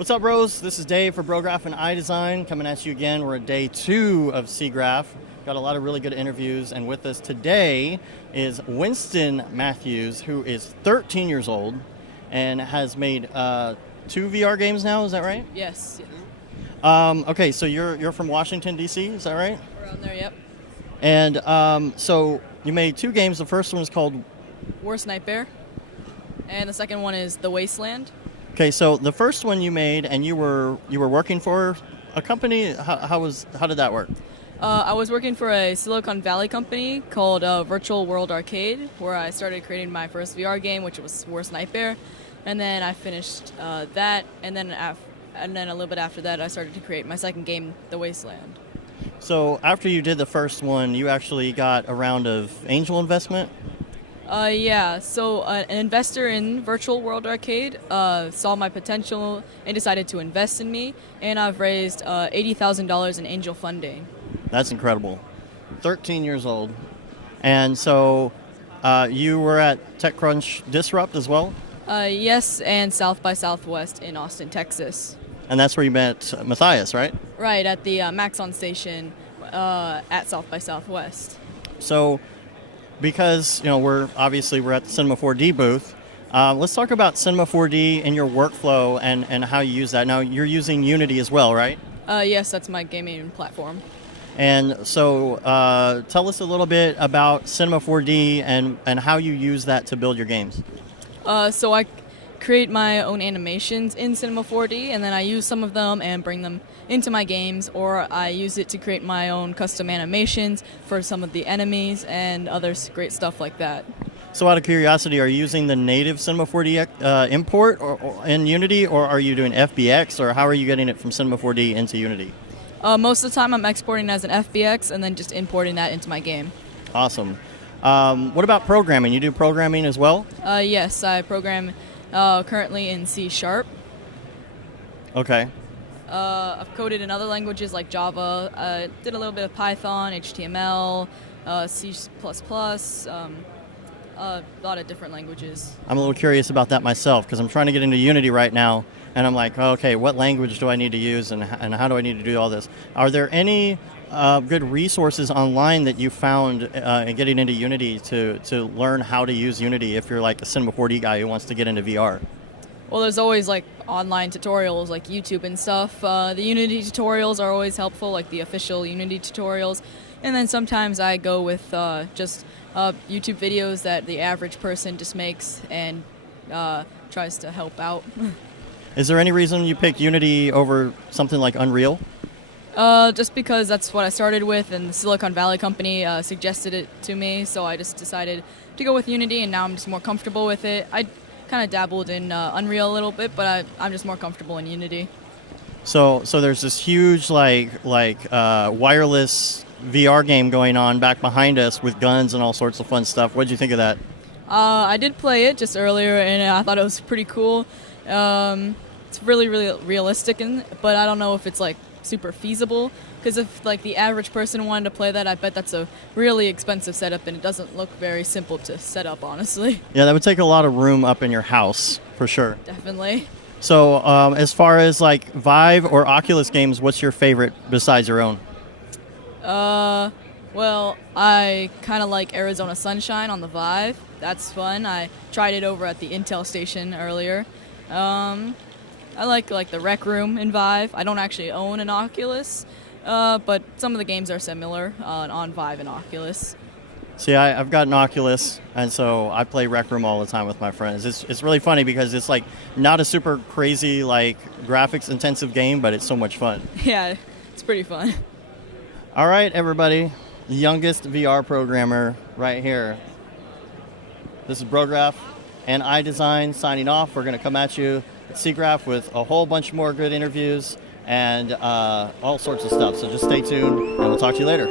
What's up, bros? This is Dave for Brograph and iDesign coming at you again. We're at day 2 of Siggraph. Got a lot of really good interviews, and with us today is Winston Matthews, who is 13 years old and has made 2 VR games now. Is that right? Yes. Okay, so you're from Washington, D.C., is that right? Around there, yep. And so you made 2 games. The first one is called Worst Nightmare, and the second one is The Wasteland. Okay, so the first one you made, and you were working for a company. How did that work? I was working for a Silicon Valley company called Virtual World Arcade, where I started creating my first VR game, which was Worst Nightmare, and then I finished that, and then a little bit after that, I started to create my second game, The Wasteland. So after you did the first one, you actually got a round of angel investment? Yeah, so an investor in Virtual World Arcade saw my potential and decided to invest in me, and I've raised $80,000 in angel funding. That's incredible. 13 years old. And so you were at TechCrunch Disrupt as well? Yes, and South by Southwest in Austin, Texas. And that's where you met Matthias, right? Right, at the Maxon station at South by Southwest. So because we're at the Cinema 4D booth, let's talk about Cinema 4D and your workflow and how you use that. Now, you're using Unity as well, right? Yes, that's my gaming platform. And so tell us a little bit about Cinema 4D and how you use that to build your games. So I create my own animations in Cinema 4D, and then I use some of them and bring them into my games, or I use it to create my own custom animations for some of the enemies and other great stuff like that. So out of curiosity, are you using the native Cinema 4D import or in Unity, or are you doing FBX, or how are you getting it from Cinema 4D into Unity? Most of the time I'm exporting as an FBX and then just importing that into my game. Awesome. What about programming? You do programming as well? Yes, I program currently in C#. Okay. I've coded in other languages like Java. Did a little bit of Python, HTML, C++, a lot of different languages. I'm a little curious about that myself because I'm trying to get into Unity right now, and I'm like, okay, what language do I need to use, and how do I need to do all this? Are there any good resources online that you found in getting into Unity to learn how to use Unity if you're like a Cinema 4D guy who wants to get into VR? Well, there's always like online tutorials like YouTube and stuff. The Unity tutorials are always helpful, like the official Unity tutorials. And then sometimes I go with just YouTube videos that the average person just makes and tries to help out. Is there any reason you picked Unity over something like Unreal? Just because that's what I started with, and the Silicon Valley company suggested it to me, so I just decided to go with Unity, and now I'm just more comfortable with it. I kind of dabbled in Unreal a little bit, but I'm just more comfortable in Unity. So there's this huge wireless VR game going on back behind us with guns and all sorts of fun stuff. What did you think of that? I did play it just earlier, and I thought it was pretty cool. It's really, really realistic, but I don't know if it's like super feasible, because if like the average person wanted to play that, I bet that's a really expensive setup, and it doesn't look very simple to set up, honestly. Yeah, that would take a lot of room up in your house, for sure. Definitely. So as far as like Vive or Oculus games, what's your favorite besides your own? Well, I kind of like Arizona Sunshine on the Vive. That's fun. I tried it over at the Intel station earlier. I like the Rec Room in Vive. I don't actually own an Oculus, but some of the games are similar on Vive and Oculus. See, I've got an Oculus, and so I play Rec Room all the time with my friends. It's really funny because it's like not a super crazy like graphics intensive game, but it's so much fun. Yeah, it's pretty fun. All right, everybody, the youngest VR programmer right here. This is Brograph and iDesign signing off. We're going to come at you at Siggraph with a whole bunch more good interviews and all sorts of stuff. So just stay tuned, and we'll talk to you later.